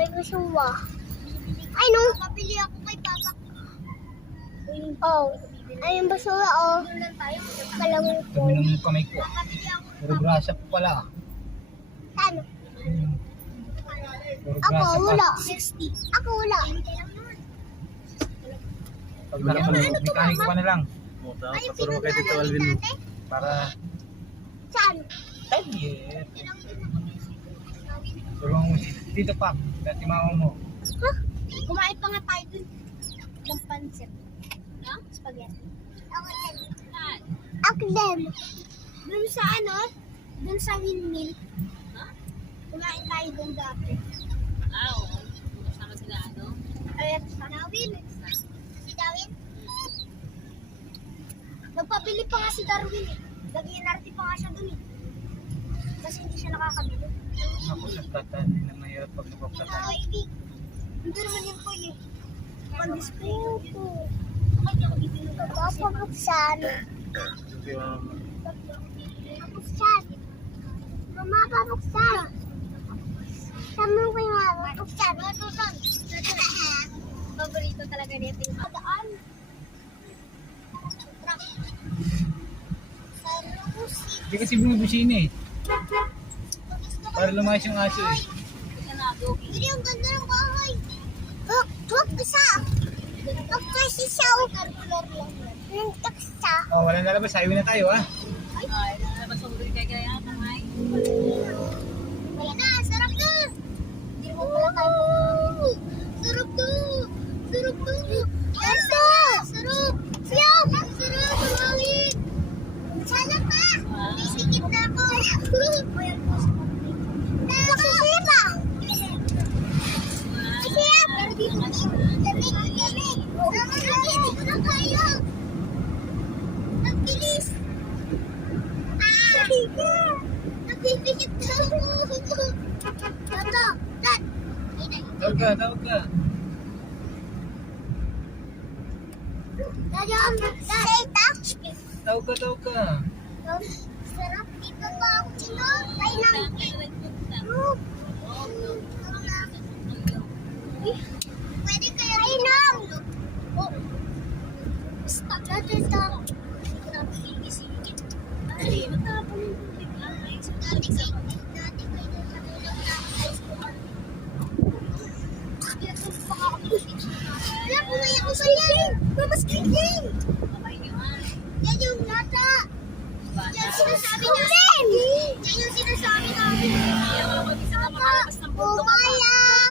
May gusuwa. Ay, no. Mabili ako kay Papa. Oh. Ay, yung basura, oh. Kalawin ko. Dami ng kamay ko. Puro grasa po pala. Ano? Puro Ako, grasa pa. wala. 60. Ako, wala. Pag nakapalunod, mekaniko ka na lang. Ay, yung pinag-aaral natin? Para... Saan? Ay, yeah. Tulungan mo dito pa. Dati mama mo. Huh? Kumain pa nga tayo dun. Ng pansit. No? Spaghetti. Ako din. Dun sa ano? Dun sa windmill. Huh? Kumain tayo dun dati. Oo. Kasama sila ano? Ay, Darwin. Si Darwin? Nagpabili pa nga si Darwin eh. Nag-iinarte pa nga siya dun eh. Kasi hindi siya nakakabili. Ako sa tatan. Hindi na mahirap pag nagpapatan. Hindi naman yun po eh. Pan-display yun. Papabuksan. Papabuksan. Mama, papabuksan. Sama ko yung papabuksan. Papabuksan. Paborito talaga nito yung padaan. Hindi kasi bumibusina eh. Para lumayas yung aso eh. Hindi, ang ganda ng bahay. Huwag isa. Huwag kasi siya. Yung taksa. Oh, walang lalabas. Highway na tayo ah. Ay, nalabas ang rin kaya kaya kamay. Wala na, sarap na. Hindi mo pala tayo. Sarap na. Sarap na. Sarap. Sarap. Sarap. Sarap. Sarap. Sana pa. May sikip na ako. Nakasisipang. Siyap. Lamig. Lamig. Lamig na kayo. Ang bilis. Nagpipikit na ako. Tato. Dad. Tawag ka, tawag ka. Dadam. Say touch. Tawag ka, tawag ka. Sarap dito pa ako dito. Ay lang. Pwede kaya inom. Basta dati ito. Ay, matapon yung tubig lang. Ay, sa Dati kayo natulog na ice cream. Wala, pumay ako sa yan. Mamas kicking. kamay niyo ha. Yan yung nata. Yan sinasabi namin. Yan yung sinasabi namin. Ayaw ako mag-isa na makalabas ng bundok ka pa. Pumaya.